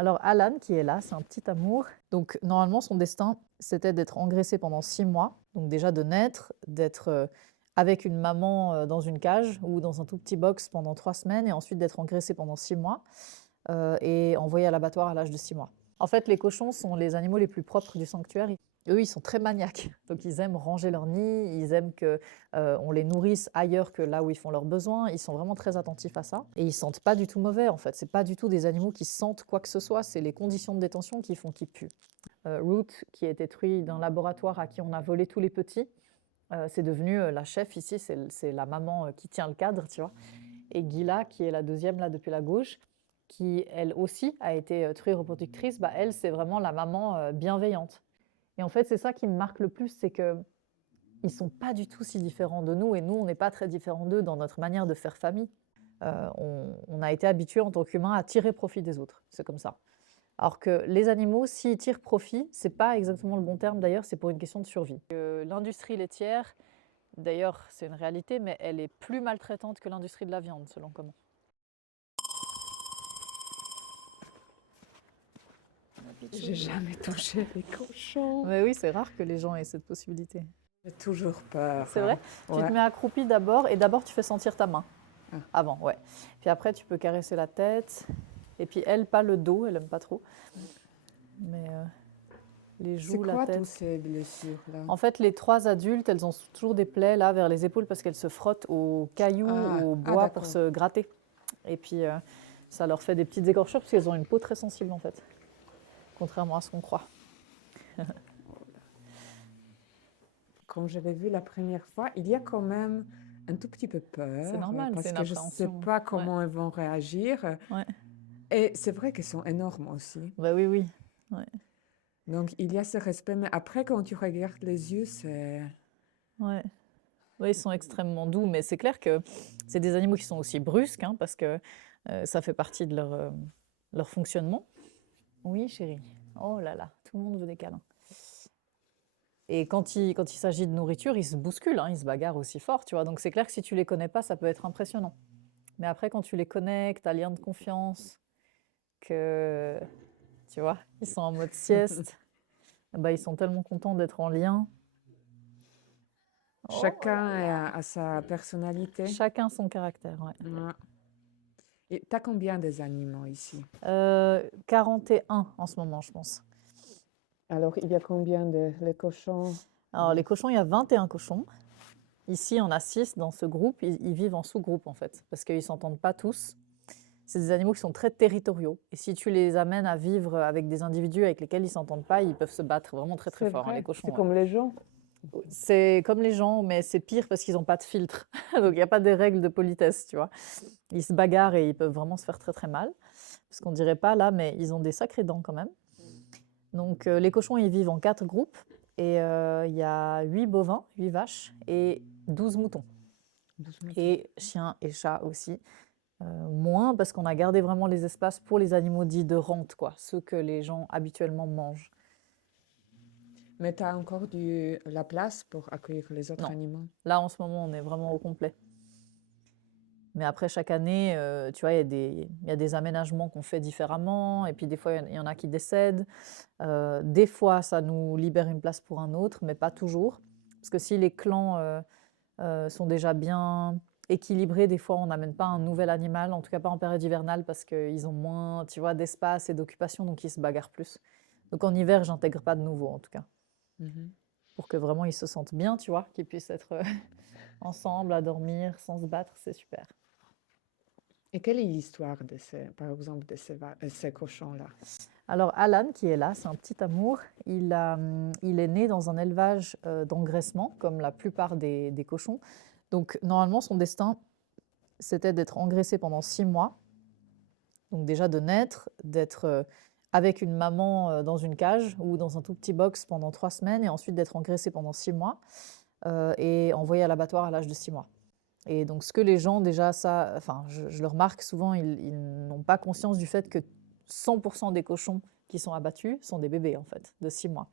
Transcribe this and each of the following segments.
Alors Alan, qui est là, c'est un petit amour. Donc normalement, son destin, c'était d'être engraissé pendant 6 mois. Donc déjà de naître, d'être avec une maman dans une cage ou dans un tout petit box pendant 3 semaines et ensuite d'être engraissé pendant 6 mois et envoyé à l'abattoir à l'âge de 6 mois. En fait, les cochons sont les animaux les plus propres du sanctuaire. Eux, ils sont très maniaques. Donc, ils aiment ranger leur nid, ils aiment que on les nourrisse ailleurs que là où ils font leurs besoins. Ils sont vraiment très attentifs à ça. Et ils sentent pas du tout mauvais, en fait. C'est pas du tout des animaux qui sentent quoi que ce soit. C'est les conditions de détention qui font qu'ils puent. Root, qui est détruit d'un laboratoire à qui on a volé tous les petits, c'est devenu la chef ici. C'est la maman qui tient le cadre, tu vois. Et Gila, qui est la deuxième là depuis la gauche, qui elle aussi a été truie reproductrice, bah, elle, c'est vraiment la maman bienveillante. Et en fait, c'est ça qui me marque le plus, c'est que ils sont pas du tout si différents de nous, et nous, on n'est pas très différents d'eux dans notre manière de faire famille. On a été habitués en tant qu'humains à tirer profit des autres, c'est comme ça. Alors que les animaux, s'ils tirent profit, c'est pas exactement le bon terme d'ailleurs, c'est pour une question de survie. L'industrie laitière, d'ailleurs, c'est une réalité, mais elle est plus maltraitante que l'industrie de la viande, selon comment. J'ai jamais touché les cochons. Mais oui, c'est rare que les gens aient cette possibilité. J'ai toujours peur. C'est vrai? Tu Ouais. te mets accroupi d'abord et d'abord tu fais sentir ta main. Ah. Avant, ouais. Puis après, tu peux caresser la tête. Et puis elle, pas le dos, elle aime pas trop. Mais les C'est joues, la quoi toutes tête. ces blessures-là? En fait, les 3 adultes, elles ont toujours des plaies là vers les épaules parce qu'elles se frottent aux cailloux, au bois pour d'accord. se gratter. Et puis ça leur fait des petites écorchures parce qu'elles ont une peau très sensible en fait. Contrairement à ce qu'on croit. Comme j'avais vu la première fois, il y a quand même un tout petit peu peur. C'est normal, parce c'est une que je ne sais appréhension. pas comment elles vont réagir. Ouais. Et c'est vrai qu'elles sont énormes aussi. Bah oui, oui. Ouais. Donc il y a ce respect, mais après quand tu regardes les yeux, c'est... Ouais. Oui, ils sont extrêmement doux, mais c'est clair que c'est des animaux qui sont aussi brusques, hein, parce que ça fait partie de leur fonctionnement. Oui, chérie. Oh là là, tout le monde veut des câlins. Et quand il s'agit de nourriture, ils se bousculent, hein, ils se bagarrent aussi fort, tu vois. Donc c'est clair que si tu les connais pas, ça peut être impressionnant. Mais après, quand tu les connais, que tu as lien de confiance, que, tu vois, ils sont en mode sieste, bah, ils sont tellement contents d'être en lien. Oh Chacun là là. a sa personnalité. Chacun son caractère, ouais. Ouais. Et tu as combien des animaux ici? 41 en ce moment, je pense. Alors, il y a combien de les cochons? Alors, les cochons, il y a 21 cochons. Ici, on a 6 dans ce groupe. Ils vivent en sous-groupe, en fait, parce qu'ils ne s'entendent pas tous. C'est des animaux qui sont très territoriaux. Et si tu les amènes à vivre avec des individus avec lesquels ils ne s'entendent pas, ils peuvent se battre vraiment très, très C'est fort, hein, les vrai, cochons. c'est Ouais. comme les gens. C'est comme les gens, mais c'est pire parce qu'ils n'ont pas de filtre. Donc, il n'y a pas des règles de politesse, tu vois. Ils se bagarrent et ils peuvent vraiment se faire très, très mal. Parce qu'on ne dirait pas là, mais ils ont des sacrées dents quand même. Donc, les cochons, ils vivent en 4 groupes. Et il y a 8 bovins, 8 vaches et 12 moutons. Et chiens et chats aussi. Moins parce qu'on a gardé vraiment les espaces pour les animaux dits de rente, quoi, ceux que les gens habituellement mangent. Mais tu as encore la place pour accueillir les autres Non. animaux? Là, en ce moment, on est vraiment au complet. Mais après, chaque année, tu vois, il y a des aménagements qu'on fait différemment. Et puis, des fois, il y en a qui décèdent. Des fois, ça nous libère une place pour un autre, mais pas toujours. Parce que si les clans sont déjà bien équilibrés, des fois, on n'amène pas un nouvel animal, en tout cas pas en période hivernale, parce qu'ils ont moins, tu vois, d'espace et d'occupation, donc ils se bagarrent plus. Donc en hiver, j'intègre pas de nouveau, en tout cas, Mhm. pour que vraiment ils se sentent bien, tu vois, qu'ils puissent être ensemble, à dormir, sans se battre, c'est super. Et quelle est l'histoire de par exemple, de ces cochons-là? Alors Alan, qui est là, c'est un petit amour, il est né dans un élevage d'engraissement, comme la plupart des cochons. Donc normalement, son destin, c'était d'être engraissé pendant 6 mois. Donc déjà de naître, d'être avec une maman dans une cage ou dans un tout petit box pendant 3 semaines et ensuite d'être engraissé pendant 6 mois et envoyé à l'abattoir à l'âge de 6 mois. Et donc ce que les gens déjà, ça, enfin je le remarque souvent, ils n'ont pas conscience du fait que 100% des cochons qui sont abattus sont des bébés en fait, de 6 mois.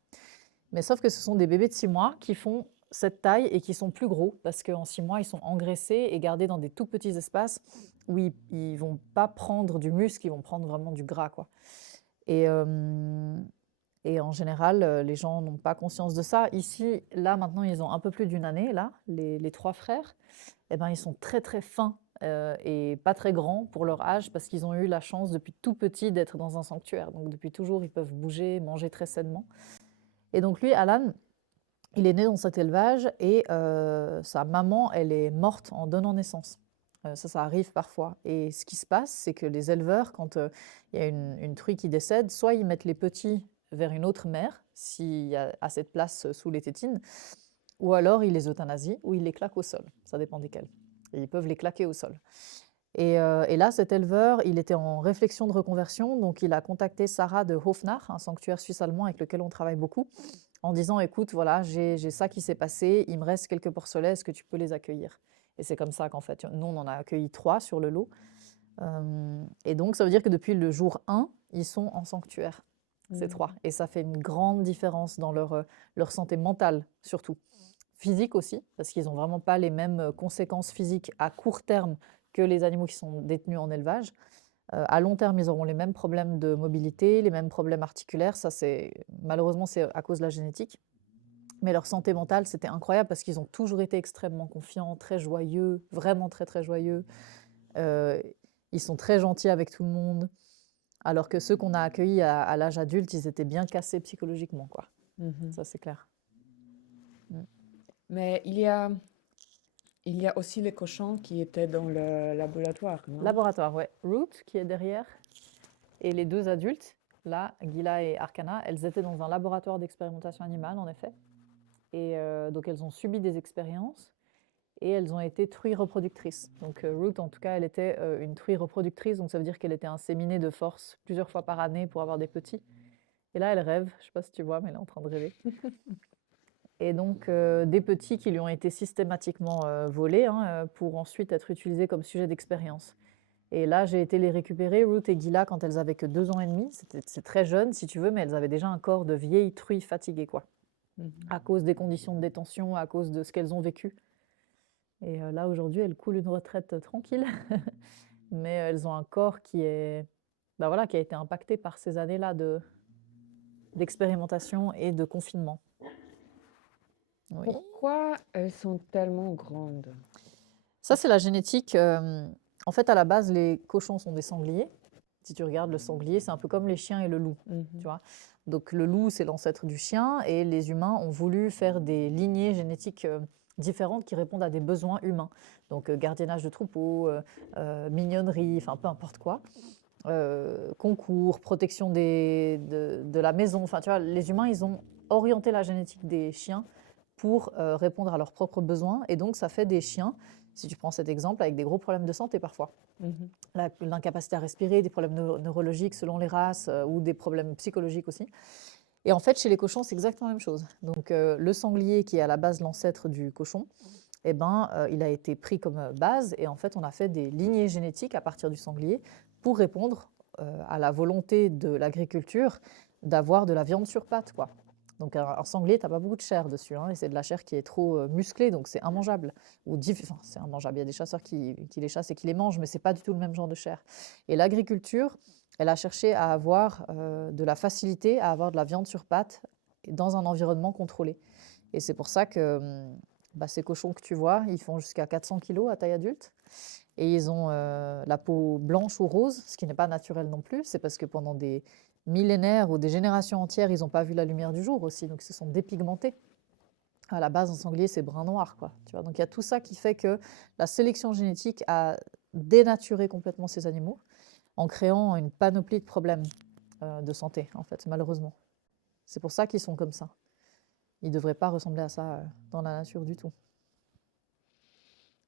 Mais sauf que ce sont des bébés de 6 mois qui font cette taille et qui sont plus gros parce qu'en 6 mois, ils sont engraissés et gardés dans des tout petits espaces où ils ne vont pas prendre du muscle, ils vont prendre vraiment du gras, quoi. Et, et en général, les gens n'ont pas conscience de ça. Ici, là, maintenant, ils ont un peu plus d'une année, là, les trois frères. Eh ben, ils sont très, très fins et pas très grands pour leur âge parce qu'ils ont eu la chance depuis tout petit d'être dans un sanctuaire. Donc, depuis toujours, ils peuvent bouger, manger très sainement. Et donc, lui, Alan, il est né dans cet élevage et sa maman, elle est morte en donnant naissance. Ça arrive parfois. Et ce qui se passe, c'est que les éleveurs, quand il y a une truie qui décède, soit ils mettent les petits vers une autre mère, s'il y a assez de place sous les tétines, ou alors ils les euthanasient, ou ils les claquent au sol. Ça dépend desquels. Et ils peuvent les claquer au sol. Et là, cet éleveur, il était en réflexion de reconversion, donc il a contacté Sarah de Hofnar, un sanctuaire suisse-allemand avec lequel on travaille beaucoup, en disant, écoute, voilà, j'ai ça qui s'est passé, il me reste quelques porcelets, est-ce que tu peux les accueillir? Et c'est comme ça qu'en fait, nous, on en a accueilli 3 sur le lot. Et donc, ça veut dire que depuis le jour 1, ils sont en sanctuaire, ces 3. Et ça fait une grande différence dans leur santé mentale, surtout. Physique aussi, parce qu'ils n'ont vraiment pas les mêmes conséquences physiques à court terme que les animaux qui sont détenus en élevage. À long terme, ils auront les mêmes problèmes de mobilité, les mêmes problèmes articulaires. Ça, malheureusement, c'est à cause de la génétique. Mais leur santé mentale, c'était incroyable parce qu'ils ont toujours été extrêmement confiants, très joyeux, vraiment très très joyeux. Ils sont très gentils avec tout le monde. Alors que ceux qu'on a accueillis à l'âge adulte, ils étaient bien cassés psychologiquement, quoi. Ça, c'est clair. Mais il y a aussi les cochons qui étaient dans le laboratoire, non? Laboratoire, ouais. Root, qui est derrière, et les 2 adultes, là, Gila et Arcana, elles étaient dans un laboratoire d'expérimentation animale, en effet. Et donc, elles ont subi des expériences et elles ont été truies reproductrices. Donc, Root, en tout cas, elle était une truie reproductrice, donc ça veut dire qu'elle était inséminée de force plusieurs fois par année pour avoir des petits. Et là, elle rêve, je ne sais pas si tu vois, mais elle est en train de rêver. Et donc, des petits qui lui ont été systématiquement volés hein, pour ensuite être utilisés comme sujet d'expérience. Et là, j'ai été les récupérer, Ruth et Gila, quand elles avaient que 2 ans et demi. C'est très jeune, si tu veux, mais elles avaient déjà un corps de vieilles truies fatiguées, quoi. À cause des conditions de détention, à cause de ce qu'elles ont vécu. Et là, aujourd'hui, elles coulent une retraite tranquille. Mais elles ont un corps qui est, bah voilà, qui a été impacté par ces années-là d'expérimentation et de confinement. Oui. Pourquoi elles sont tellement grandes? Ça, c'est la génétique. En fait, à la base, les cochons sont des sangliers. Si tu regardes le sanglier, c'est un peu comme les chiens et le loup, tu vois. Donc le loup, c'est l'ancêtre du chien, et les humains ont voulu faire des lignées génétiques différentes qui répondent à des besoins humains. Donc gardiennage de troupeau, mignonnerie, enfin peu importe quoi. Concours, protection de la maison. Enfin, tu vois, les humains, ils ont orienté la génétique des chiens pour répondre à leurs propres besoins. Et donc, ça fait des chiens, si tu prends cet exemple, avec des gros problèmes de santé parfois. L'incapacité à respirer, des problèmes neurologiques selon les races ou des problèmes psychologiques aussi. Et en fait, chez les cochons, c'est exactement la même chose. Donc, le sanglier, qui est à la base l'ancêtre du cochon, eh ben, il a été pris comme base. Et en fait, on a fait des lignées génétiques à partir du sanglier pour répondre à la volonté de l'agriculture d'avoir de la viande sur pattes, quoi. Donc un sanglier, tu n'as pas beaucoup de chair dessus, hein, et c'est de la chair qui est trop musclée, donc c'est immangeable. Enfin, c'est immangeable, il y a des chasseurs qui les chassent et qui les mangent, mais ce n'est pas du tout le même genre de chair. Et l'agriculture, elle a cherché à avoir de la facilité à avoir de la viande sur pattes dans un environnement contrôlé. Et c'est pour ça que ces cochons que tu vois, ils font jusqu'à 400 kg à taille adulte. Et ils ont la peau blanche ou rose, ce qui n'est pas naturel non plus. C'est parce que pendant des millénaires ou des générations entières, ils n'ont pas vu la lumière du jour aussi, donc ils se sont dépigmentés. À la base, un sanglier, c'est brun-noir, quoi. Tu vois, donc il y a tout ça qui fait que la sélection génétique a dénaturé complètement ces animaux en créant une panoplie de problèmes de santé, en fait, malheureusement. C'est pour ça qu'ils sont comme ça. Ils ne devraient pas ressembler à ça dans la nature du tout.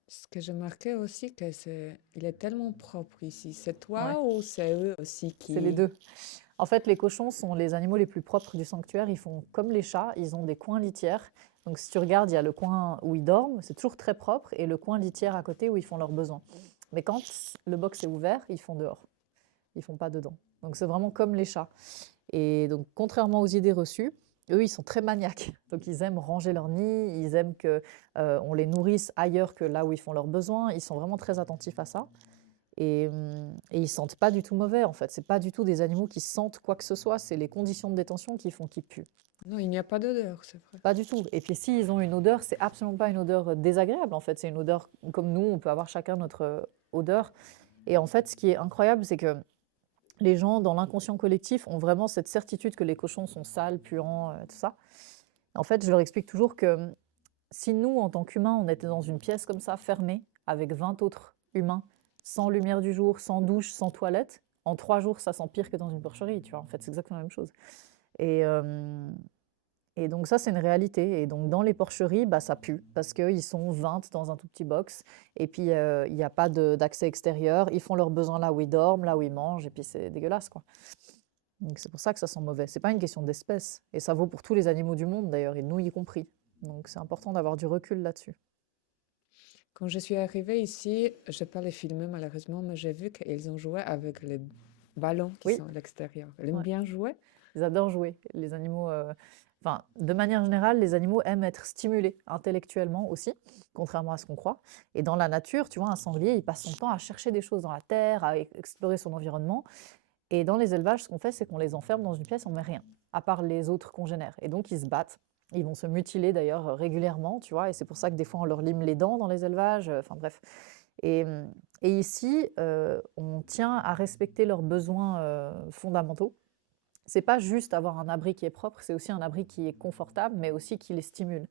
Ce que j'ai marqué aussi, il est tellement propre ici. C'est Ouais. toi ou c'est eux aussi qui... C'est les deux. En fait, les cochons sont les animaux les plus propres du sanctuaire. Ils font comme les chats, ils ont des coins litières. Donc si tu regardes, il y a le coin où ils dorment, c'est toujours très propre, et le coin litière à côté où ils font leurs besoins. Mais quand le box est ouvert, ils font dehors. Ils font pas dedans. Donc c'est vraiment comme les chats. Et donc contrairement aux idées reçues, eux, ils sont très maniaques. Donc ils aiment ranger leur nid, ils aiment qu'on les nourrisse ailleurs que là où ils font leurs besoins. Ils sont vraiment très attentifs à ça. et ils sentent pas du tout mauvais, en fait. C'est pas du tout des animaux qui sentent quoi que ce soit, c'est les conditions de détention qui font qu'ils puent. Non, il n'y a pas d'odeur, c'est vrai. Pas du tout. Et puis s'ils ont une odeur, c'est absolument pas une odeur désagréable, en fait. C'est une odeur comme nous, on peut avoir chacun notre odeur. Et en fait, ce qui est incroyable, c'est que les gens, dans l'inconscient collectif, ont vraiment cette certitude que les cochons sont sales, puants, tout ça. En fait, je leur explique toujours que si nous, en tant qu'humains, on était dans une pièce comme ça, fermée, avec 20 autres humains, sans lumière du jour, sans douche, sans toilette, en 3 jours, ça sent pire que dans une porcherie, tu vois. En fait, c'est exactement la même chose. Et, et donc ça, c'est une réalité. Et donc dans les porcheries, bah, ça pue parce qu'ils sont 20 dans un tout petit box. Et puis, il n'y a pas d'accès extérieur. Ils font leurs besoins là où ils dorment, là où ils mangent. Et puis, c'est dégueulasse, quoi. Donc c'est pour ça que ça sent mauvais. C'est pas une question d'espèce. Et ça vaut pour tous les animaux du monde, d'ailleurs, et nous y compris. Donc c'est important d'avoir du recul là-dessus. Quand je suis arrivée ici, je n'ai pas les filmé malheureusement, mais j'ai vu qu'ils ont joué avec les ballons qui Oui, sont à l'extérieur. Ils aiment ouais. bien jouer. Ils adorent jouer. Les animaux, enfin, de manière générale, les animaux aiment être stimulés intellectuellement aussi, contrairement à ce qu'on croit. Et dans la nature, tu vois, un sanglier, il passe son temps à chercher des choses dans la terre, à explorer son environnement. Et dans les élevages, ce qu'on fait, c'est qu'on les enferme dans une pièce, on met rien, à part les autres congénères. Et donc, ils se battent. Ils vont se mutiler d'ailleurs régulièrement, tu vois. Et c'est pour ça que des fois, on leur lime les dents dans les élevages. Enfin bref. Et, et ici, on tient à respecter leurs besoins fondamentaux. C'est pas juste avoir un abri qui est propre, c'est aussi un abri qui est confortable, mais aussi qui les stimule.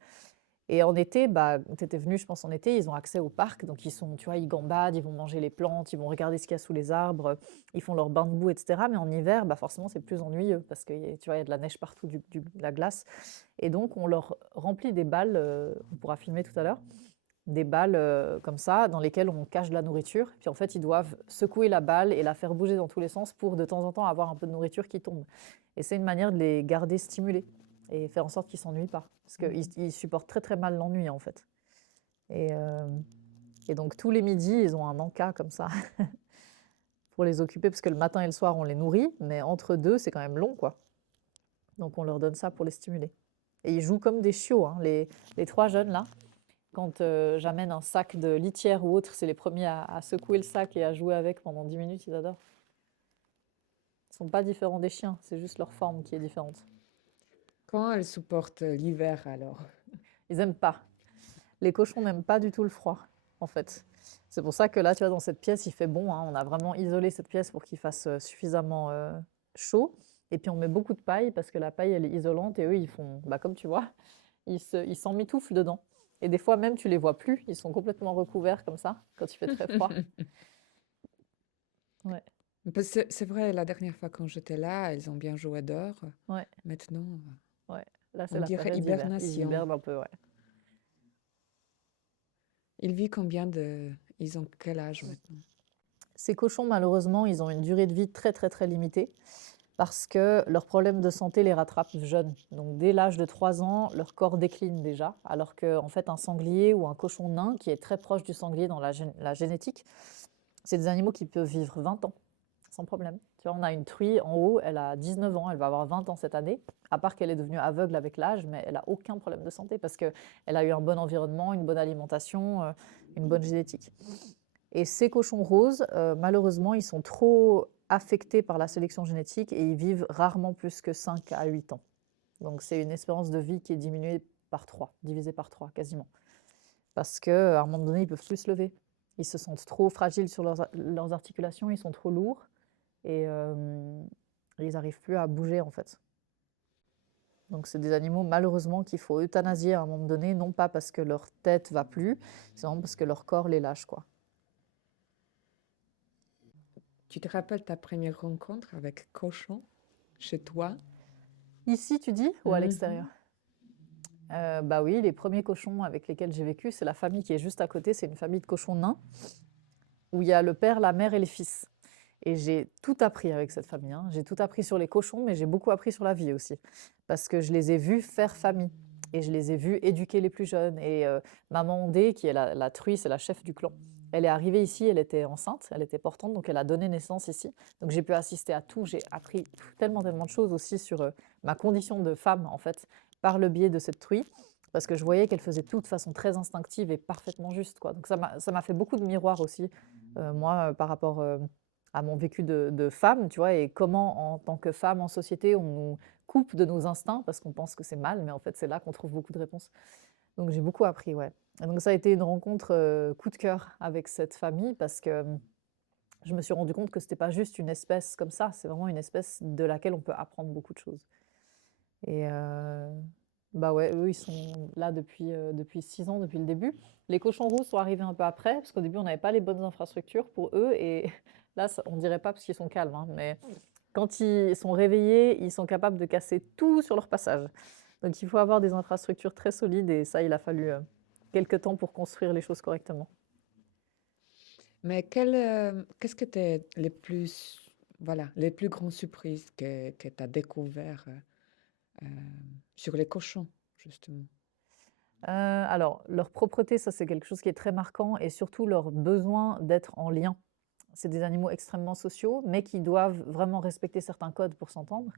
Et en été, bah, tu étais venu, je pense, en été, ils ont accès au parc, donc ils sont, tu vois, ils gambadent, ils vont manger les plantes, ils vont regarder ce qu'il y a sous les arbres, ils font leur bain de boue, etc. Mais en hiver, bah, forcément, c'est plus ennuyeux parce que, tu vois, il y a de la neige partout, de la glace. Et donc, on leur remplit des balles, on pourra filmer tout à l'heure, des balles comme ça, dans lesquelles on cache de la nourriture. Puis en fait, ils doivent secouer la balle et la faire bouger dans tous les sens pour de temps en temps avoir un peu de nourriture qui tombe. Et c'est une manière de les garder stimulés et faire en sorte qu'ils ne s'ennuient pas. Parce qu'ils ils supportent très très mal l'ennui en fait. Et, euh, et donc tous les midis, ils ont un encas comme ça pour les occuper, parce que le matin et le soir, on les nourrit, mais entre deux, c'est quand même long, quoi. Donc on leur donne ça pour les stimuler. Et ils jouent comme des chiots, hein. Les 3 jeunes là, quand j'amène un sac de litière ou autre, c'est les premiers à secouer le sac et à jouer avec pendant 10 minutes, ils adorent. Ils sont pas différents des chiens, c'est juste leur forme qui est différente. Comment elles supportent l'hiver alors? Ils aiment pas. Les cochons n'aiment pas du tout le froid, en fait. C'est pour ça que là, tu vois, dans cette pièce, il fait bon, hein. On a vraiment isolé cette pièce pour qu'il fasse suffisamment chaud. Et puis on met beaucoup de paille parce que la paille, elle est isolante et eux, ils font, bah, comme tu vois, ils s'emmitouflent dedans. Et des fois même, tu les vois plus, ils sont complètement recouverts comme ça quand il fait très froid. Ouais, Parce que c'est vrai, la dernière fois quand j'étais là, elles ont bien joué dehors. ouais, Maintenant, ouais. Là, c'est on la dirait période d'hiver. Ils hibernation. hibernent un peu, ouais. Ils vivent combien de... Ils ont quel âge maintenant? Ces cochons, malheureusement, ils ont une durée de vie très, très, très limitée parce que leurs problèmes de santé les rattrapent jeunes. Donc, dès l'âge de 3 ans, leur corps décline déjà, alors qu'en en fait, un sanglier ou un cochon nain, qui est très proche du sanglier dans la génétique, c'est des animaux qui peuvent vivre 20 ans sans problème. Tu vois, on a une truie en haut, elle a 19 ans, elle va avoir 20 ans cette année, à part qu'elle est devenue aveugle avec l'âge, mais elle n'a aucun problème de santé parce qu'elle a eu un bon environnement, une bonne alimentation, une bonne génétique. Et ces cochons roses, malheureusement, ils sont trop affectés par la sélection génétique et ils vivent rarement plus que 5 à 8 ans. Donc c'est une espérance de vie qui est diminuée par 3, divisée par 3 quasiment. Parce qu'à un moment donné, ils ne peuvent plus se lever. Ils se sentent trop fragiles sur leurs articulations, ils sont trop lourds et ils n'arrivent plus à bouger en fait. Donc c'est des animaux malheureusement qu'il faut euthanasier à un moment donné, non pas parce que leur tête va plus, c'est vraiment parce que leur corps les lâche, quoi. Tu te rappelles ta première rencontre avec cochon chez toi? Ici, tu dis, ou à l'extérieur? Mhm. Bah oui, les premiers cochons avec lesquels j'ai vécu, c'est la famille qui est juste à côté, c'est une famille de cochons nains, où il y a le père, la mère et les fils. Et j'ai tout appris avec cette famille, hein. J'ai tout appris sur les cochons, mais j'ai beaucoup appris sur la vie aussi. Parce que je les ai vus faire famille. Et je les ai vus éduquer les plus jeunes. Et maman Ondée, qui est la truie, c'est la chef du clan, elle est arrivée ici, elle était enceinte, elle était portante, donc elle a donné naissance ici. Donc j'ai pu assister à tout, j'ai appris tellement, tellement de choses aussi sur ma condition de femme, en fait, par le biais de cette truie. parce que je voyais qu'elle faisait tout de façon très instinctive et parfaitement juste, quoi. Donc ça m'a fait beaucoup de miroirs aussi, moi, par rapport, à mon vécu de femme, tu vois? Et comment, en tant que femme en société, on nous coupe de nos instincts parce qu'on pense que c'est mal, mais en fait, c'est là qu'on trouve beaucoup de réponses. Donc j'ai beaucoup appris, ouais. Et donc ça a été une rencontre, coup de cœur avec cette famille parce que, je me suis rendu compte que c'était pas juste une espèce comme ça, c'est vraiment une espèce de laquelle on peut apprendre beaucoup de choses. Et bah, ouais, eux, ils sont là depuis 6 ans, depuis le début. Les cochons roux sont arrivés un peu après, parce qu'au début, on n'avait pas les bonnes infrastructures pour eux et là, ça on dirait pas parce qu'ils sont calmes, hein, mais quand ils sont réveillés, ils sont capables de casser tout sur leur passage. Donc il faut avoir des infrastructures très solides et ça, il a fallu, quelque temps pour construire les choses correctement. Mais qu'est-ce que t'es voilà, les plus grandes surprises que tu as découvert sur les cochons, justement? Alors leur propreté, ça, c'est quelque chose qui est très marquant et surtout leur besoin d'être en lien. C'est des animaux extrêmement sociaux, mais qui doivent vraiment respecter certains codes pour s'entendre.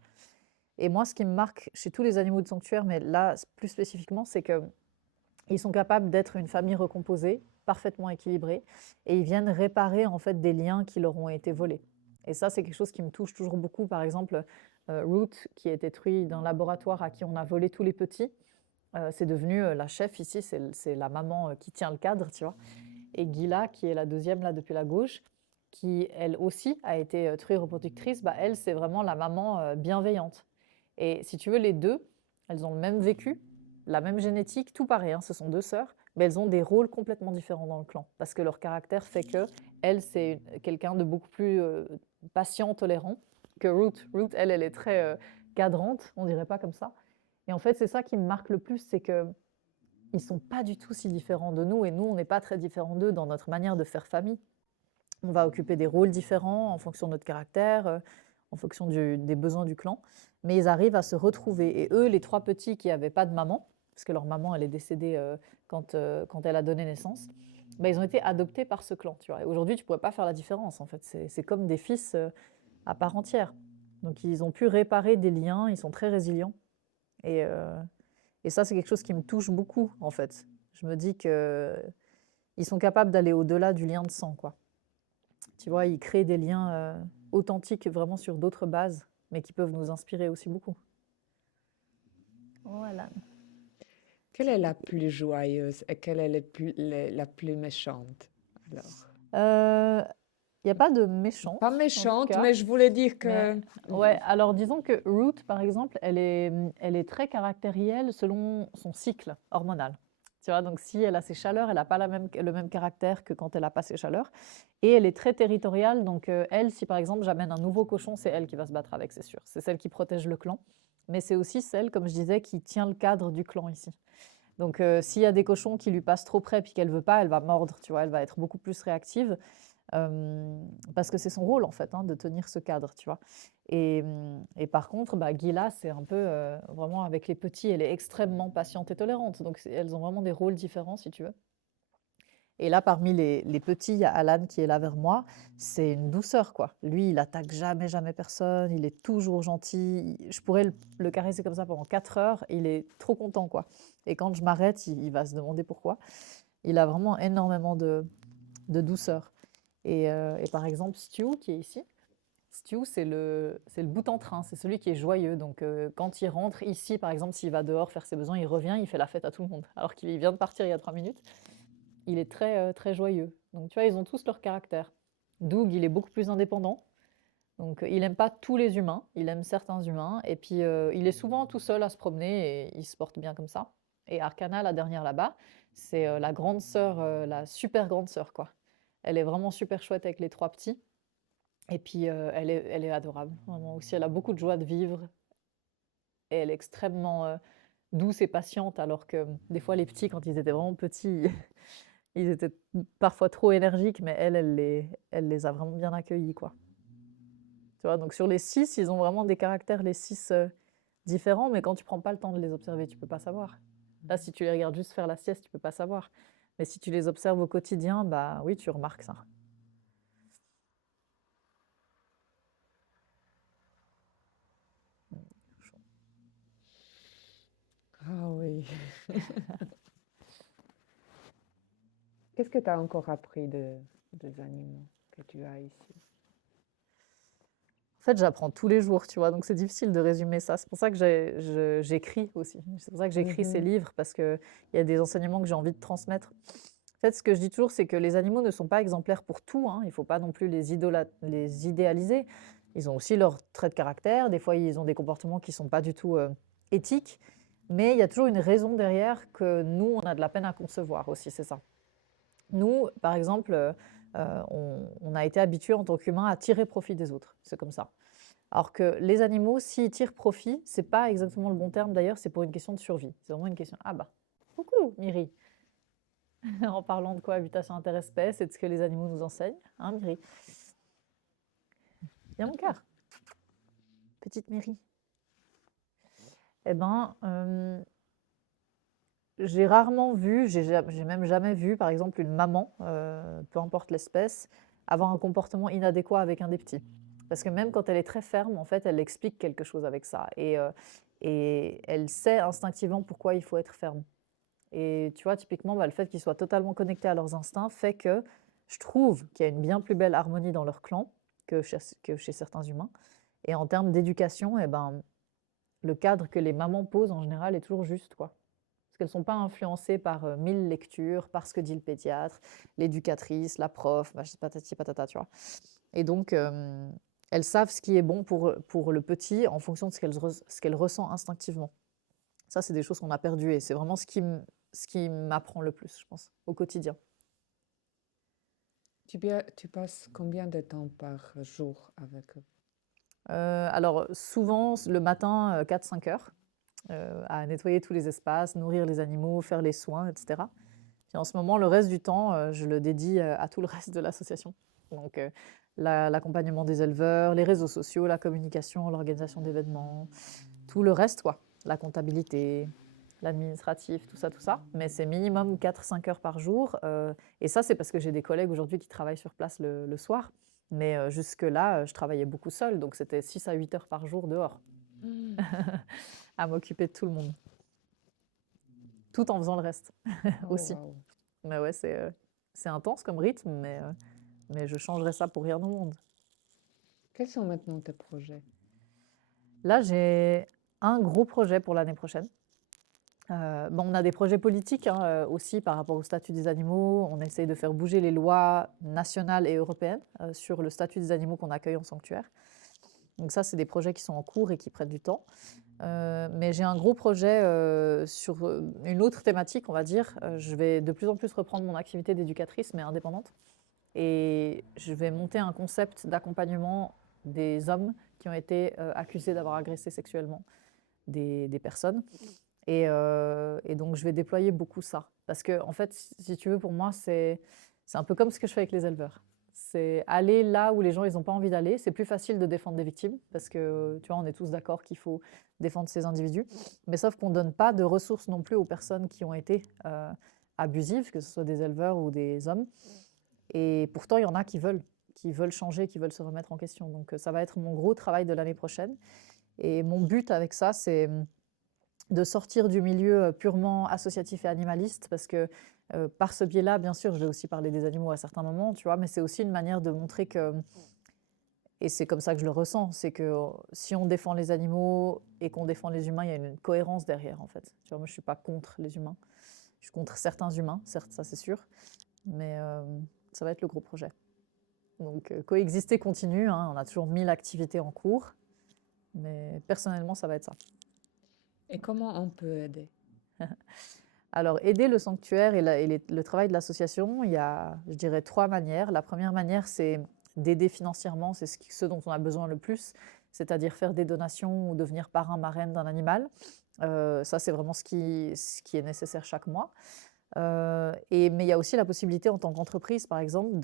Et moi, ce qui me marque chez tous les animaux de sanctuaire, mais là plus spécifiquement, c'est qu'ils sont capables d'être une famille recomposée, parfaitement équilibrée, et ils viennent réparer en fait des liens qui leur ont été volés. Et ça, c'est quelque chose qui me touche toujours beaucoup. Par exemple, Root, qui est détruit d'un laboratoire à qui on a volé tous les petits, c'est devenu la chef ici, c'est la maman qui tient le cadre, tu vois. Et Gila, qui est la deuxième là depuis la gauche, qui elle aussi a été truie reproductrice, bah, elle, c'est vraiment la maman bienveillante. Et si tu veux, les deux, elles ont le même vécu, la même génétique, tout pareil, hein, ce sont deux sœurs, mais elles ont des rôles complètement différents dans le clan, parce que leur caractère fait que elle, c'est quelqu'un de beaucoup plus patient, tolérant, que Root. Root, elle, elle est très cadrante, on dirait pas comme ça. Et en fait, c'est ça qui me marque le plus, c'est que ils sont pas du tout si différents de nous, et nous, on n'est pas très différents d'eux dans notre manière de faire famille. On va occuper des rôles différents en fonction de notre caractère, en fonction des besoins du clan, mais ils arrivent à se retrouver. Et eux, les trois petits qui n'avaient pas de maman, parce que leur maman, elle est décédée quand elle a donné naissance, bah, ils ont été adoptés par ce clan. Tu vois. Et aujourd'hui, tu ne pourrais pas faire la différence, en fait. C'est comme des fils à part entière. Donc, ils ont pu réparer des liens, ils sont très résilients. Et, euh, et ça, c'est quelque chose qui me touche beaucoup, en fait. Je me dis que ils sont capables d'aller au-delà du lien de sang, quoi. Tu vois, ils créent des liens authentiques vraiment sur d'autres bases, mais qui peuvent nous inspirer aussi beaucoup. Voilà. Quelle est la plus joyeuse et quelle est la plus méchante, alors? Il n'y a pas de méchante, Pas en tout méchante, cas. mais je voulais dire Mais que... ouais, alors disons que Root, par exemple, elle est très caractérielle selon son cycle hormonal. Tu vois, donc si elle a ses chaleurs, elle n'a pas le même caractère que quand elle n'a pas ses chaleurs. Et elle est très territoriale, donc elle, si par exemple j'amène un nouveau cochon, c'est elle qui va se battre avec, c'est sûr. C'est celle qui protège le clan. Mais c'est aussi celle, comme je disais, qui tient le cadre du clan ici. Donc s'il y a des cochons qui lui passent trop près puis qu'elle veut pas, elle va mordre, tu vois, elle va être beaucoup plus réactive. Parce que c'est son rôle en fait, hein, de tenir ce cadre, tu vois. Et par contre, bah, Gila, c'est un peu vraiment avec les petits, elle est extrêmement patiente et tolérante. Donc elles ont vraiment des rôles différents, si tu veux. Et là, parmi les petits, il y a Alan qui est là vers moi. C'est une douceur, quoi. Lui, il attaque jamais, jamais personne. Il est toujours gentil. Je pourrais le caresser comme ça pendant 4 heures. Il est trop content, quoi. Et quand je m'arrête, il va se demander pourquoi. Il a vraiment énormément de douceur. Et par exemple, Stu, qui est ici, Stu, c'est le bout en train, c'est celui qui est joyeux. Donc, quand il rentre ici, par exemple, s'il va dehors faire ses besoins, il revient, il fait la fête à tout le monde. Alors qu'il vient de partir il y a 3 minutes. Il est très, très joyeux. Donc, tu vois, ils ont tous leur caractère. Doug, il est beaucoup plus indépendant. Donc, il aime pas tous les humains, il aime certains humains. Et puis, il est souvent tout seul à se promener et il se porte bien comme ça. Et Arcana, la dernière là-bas, c'est la grande sœur, la super grande sœur, quoi. Elle est vraiment super chouette avec les trois petits. Et puis, elle est adorable, vraiment aussi. Elle a beaucoup de joie de vivre et elle est extrêmement douce et patiente, alors que des fois, les petits, quand ils étaient vraiment petits, ils étaient parfois trop énergiques, mais elle les a vraiment bien accueillis, quoi. Tu vois, donc sur les 6, ils ont vraiment des caractères, les 6 différents, mais quand tu prends pas le temps de les observer, tu peux pas savoir. Là, si tu les regardes juste faire la sieste, tu peux pas savoir. Mais si tu les observes au quotidien, bah oui, tu remarques ça. Ah oui. Qu'est-ce que tu as encore appris des animaux que tu as ici? En fait, j'apprends tous les jours, tu vois, donc c'est difficile de résumer ça. C'est pour ça que j'écris aussi. C'est pour ça que j'écris ces Mhm. livres, parce qu'il y a des enseignements que j'ai envie de transmettre. En fait, ce que je dis toujours, c'est que les animaux ne sont pas exemplaires pour tout, hein. Il ne faut pas non plus les idéaliser. Ils ont aussi leurs traits de caractère. Des fois, ils ont des comportements qui ne sont pas du tout éthiques. Mais il y a toujours une raison derrière que nous, on a de la peine à concevoir aussi, c'est ça. Nous, par exemple, on a été habitués en tant qu'humains à tirer profit des autres. C'est comme ça. Alors que les animaux, s'ils tirent profit, c'est pas exactement le bon terme d'ailleurs, c'est pour une question de survie. C'est vraiment une question. Ah bah, coucou Miri, en parlant de cohabitation interespèce et de ce que les animaux nous enseignent, hein Miri? Viens mon cœur, petite Miri. Eh ben, j'ai rarement vu, j'ai même jamais vu, par exemple, une maman, peu importe l'espèce, avoir un comportement inadéquat avec un des petits. Parce que même quand elle est très ferme, en fait, elle explique quelque chose avec ça. Et elle sait instinctivement pourquoi il faut être ferme. Et tu vois, typiquement, bah, le fait qu'ils soient totalement connectés à leurs instincts fait que je trouve qu'il y a une bien plus belle harmonie dans leur clan que chez certains humains. Et en termes d'éducation, eh ben, le cadre que les mamans posent en général est toujours juste, quoi. Parce qu'elles ne sont pas influencées par 1000 lectures, par ce que dit le pédiatre, l'éducatrice, la prof, bah, patati patata, tu vois. Et donc, elles savent ce qui est bon pour le petit en fonction de ce qu'elle ressent instinctivement. Ça, c'est des choses qu'on a perdues et c'est vraiment ce qui m'apprend le plus, je pense, au quotidien. Tu passes combien de temps par jour avec eux? Alors, souvent, le matin, 4-5 heures, à nettoyer tous les espaces, nourrir les animaux, faire les soins, etc. Puis en ce moment, le reste du temps, je le dédie à tout le reste de l'association. Donc, l'accompagnement des éleveurs, les réseaux sociaux, la communication, l'organisation d'événements, tout le reste, quoi. La comptabilité, l'administratif, tout ça, tout ça. Mais c'est minimum 4-5 heures par jour. Et ça, c'est parce que j'ai des collègues aujourd'hui qui travaillent sur place le soir. Mais jusque-là, je travaillais beaucoup seule. Donc, c'était 6 à 8 heures par jour dehors Mm. à m'occuper de tout le monde, tout en faisant le reste Oh, aussi. wow. Mais ouais, c'est intense comme rythme, mais je changerais ça pour rien au monde. Quels sont maintenant tes projets? Là, j'ai un gros projet pour l'année prochaine. Bon, on a des projets politiques hein, aussi par rapport au statut des animaux. On essaye de faire bouger les lois nationales et européennes sur le statut des animaux qu'on accueille en sanctuaire. Donc ça, c'est des projets qui sont en cours et qui prennent du temps. Mais j'ai un gros projet sur une autre thématique, on va dire. Je vais de plus en plus reprendre mon activité d'éducatrice, mais indépendante. Et je vais monter un concept d'accompagnement des hommes qui ont été accusés d'avoir agressé sexuellement des personnes. Et donc, je vais déployer beaucoup ça. Parce que, en fait, si tu veux, pour moi, c'est un peu comme ce que je fais avec les éleveurs. C'est aller là où les gens ils n'ont pas envie d'aller. C'est plus facile de défendre des victimes parce que, tu vois, on est tous d'accord qu'il faut défendre ces individus. Mais sauf qu'on ne donne pas de ressources non plus aux personnes qui ont été abusives, que ce soit des éleveurs ou des hommes. Et pourtant, il y en a qui veulent changer, qui veulent se remettre en question. Donc, ça va être mon gros travail de l'année prochaine. Et mon but avec ça, c'est de sortir du milieu purement associatif et animaliste, parce que par ce biais-là, bien sûr, je vais aussi parler des animaux à certains moments, tu vois, mais c'est aussi une manière de montrer que, et c'est comme ça que je le ressens, c'est que si on défend les animaux et qu'on défend les humains, il y a une cohérence derrière, en fait. Tu vois, moi, je ne suis pas contre les humains. Je suis contre certains humains, certes, ça c'est sûr, mais ça va être le gros projet. Donc, coexister continue, hein, on a toujours 1000 activités en cours, mais personnellement, ça va être ça. Et comment on peut aider? Alors, aider le sanctuaire et le travail de l'association, il y a, je dirais, 3 manières. La première manière, c'est d'aider financièrement, c'est ce dont on a besoin le plus, c'est-à-dire faire des donations ou devenir parrain, marraine d'un animal. Ça, c'est vraiment ce qui est nécessaire chaque mois. Mais il y a aussi la possibilité en tant qu'entreprise, par exemple,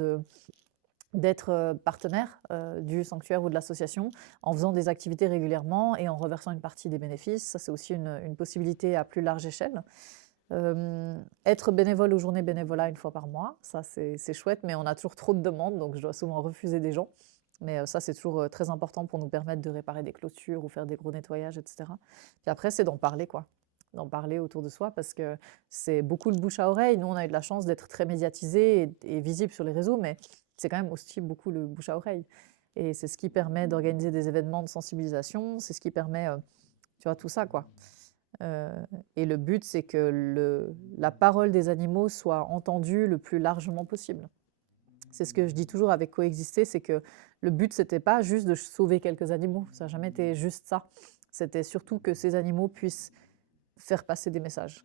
d'être partenaire du sanctuaire ou de l'association en faisant des activités régulièrement et en reversant une partie des bénéfices. Ça, c'est aussi une possibilité à plus large échelle. Être bénévole aux journées bénévolat une fois par mois, ça c'est chouette, mais on a toujours trop de demandes, donc je dois souvent refuser des gens. Mais ça, c'est toujours très important pour nous permettre de réparer des clôtures ou faire des gros nettoyages, etc. Puis après, c'est d'en parler, quoi. d'en parler autour de soi parce que c'est beaucoup le bouche à oreille. Nous, on a eu de la chance d'être très médiatisés et visibles sur les réseaux, mais c'est quand même aussi beaucoup le bouche à oreille. Et c'est ce qui permet d'organiser des événements de sensibilisation, c'est ce qui permet, tu vois, tout ça, quoi. Et le but, c'est que la parole des animaux soit entendue le plus largement possible. C'est ce que je dis toujours avec Coexister, c'est que le but, c'était pas juste de sauver quelques animaux, ça n'a jamais été juste ça. C'était surtout que ces animaux puissent faire passer des messages.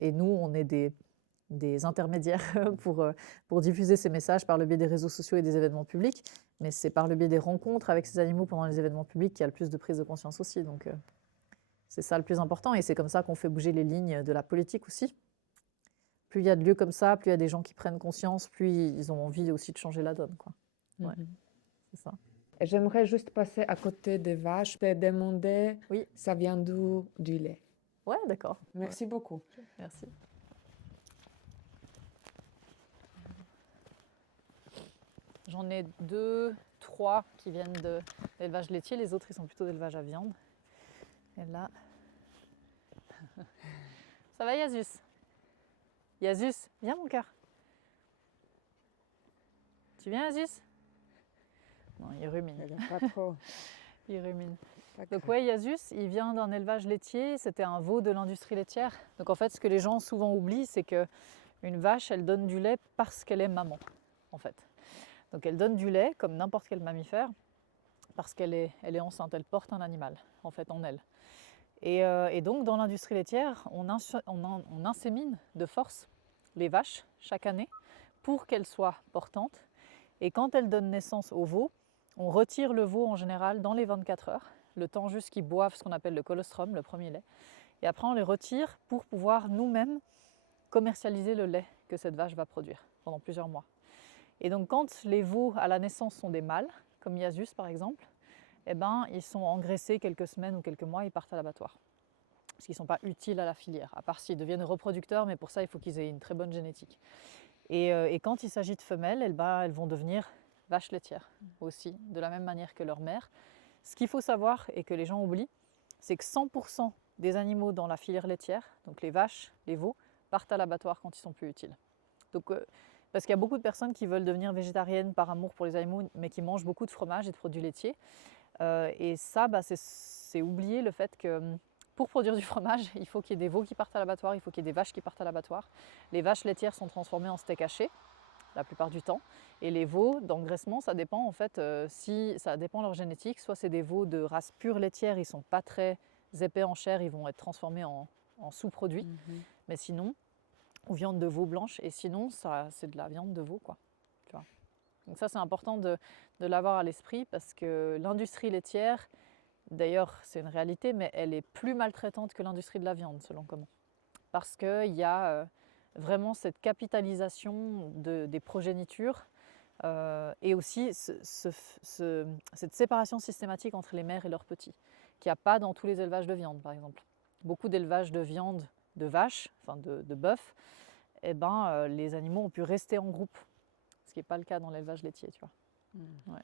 Et nous, on est des intermédiaires pour diffuser ces messages par le biais des réseaux sociaux et des événements publics, mais c'est par le biais des rencontres avec ces animaux pendant les événements publics qu'il y a le plus de prise de conscience aussi. Donc, c'est ça le plus important et c'est comme ça qu'on fait bouger les lignes de la politique aussi. Plus il y a de lieux comme ça, plus il y a des gens qui prennent conscience, plus ils ont envie aussi de changer la donne, quoi. Ouais, c'est ça. Et j'aimerais juste passer à côté des vaches. Je t'ai demandé, Oui. ça vient d'où du lait? Ouais, d'accord. Merci beaucoup. Merci. J'en ai 2, 3 qui viennent de l'élevage laitier, les autres ils sont plutôt d'élevage à viande. Et là, ça va Yasus? Yasus, viens mon cœur. Tu viens Yasus? Non, il rumine. Elle n'a pas trop. Il rumine. D'accord. Donc ouais, Yasus, il vient d'un élevage laitier, c'était un veau de l'industrie laitière. Donc en fait, ce que les gens souvent oublient, c'est qu'une vache, elle donne du lait parce qu'elle est maman, en fait. Donc elle donne du lait, comme n'importe quel mammifère, parce qu'elle est enceinte, elle porte un animal, en fait, en elle. Et donc dans l'industrie laitière, on insémine de force les vaches chaque année pour qu'elles soient portantes. Et quand elles donnent naissance au veau, on retire le veau en général dans les 24 heures, le temps juste qu'ils boivent ce qu'on appelle le colostrum, le premier lait. Et après on les retire pour pouvoir nous-mêmes commercialiser le lait que cette vache va produire pendant plusieurs mois. Et donc quand les veaux à la naissance sont des mâles, comme Yasus par exemple, eh ben, ils sont engraissés quelques semaines ou quelques mois, ils partent à l'abattoir. Parce qu'ils ne sont pas utiles à la filière, à part s'ils deviennent reproducteurs, mais pour ça il faut qu'ils aient une très bonne génétique. Et quand il s'agit de femelles, elles vont devenir vaches laitières aussi, de la même manière que leur mère. Ce qu'il faut savoir et que les gens oublient, c'est que 100% des animaux dans la filière laitière, donc les vaches, les veaux, partent à l'abattoir quand ils sont plus utiles. Donc, parce qu'il y a beaucoup de personnes qui veulent devenir végétariennes par amour pour les animaux, mais qui mangent beaucoup de fromage et de produits laitiers. Et ça, c'est oublier le fait que pour produire du fromage, il faut qu'il y ait des veaux qui partent à l'abattoir, il faut qu'il y ait des vaches qui partent à l'abattoir. Les vaches laitières sont transformées en steak haché la plupart du temps. Et les veaux d'engraissement, ça dépend en fait, ça dépend de leur génétique. Soit c'est des veaux de race pure laitière, ils ne sont pas très épais en chair, ils vont être transformés en sous-produits. Mais sinon, ou viande de veau blanche, et sinon, c'est de la viande de veau, quoi. Tu vois. Donc ça, c'est important de l'avoir à l'esprit parce que l'industrie laitière, d'ailleurs, c'est une réalité, mais elle est plus maltraitante que l'industrie de la viande, selon comment. Parce qu'il y a vraiment cette capitalisation des progénitures et aussi cette séparation systématique entre les mères et leurs petits, qu'il n'y a pas dans tous les élevages de viande, par exemple. Beaucoup d'élevages de viande de vaches, enfin de bœuf, eh ben, les animaux ont pu rester en groupe, ce qui n'est pas le cas dans l'élevage laitier, tu vois. Ouais.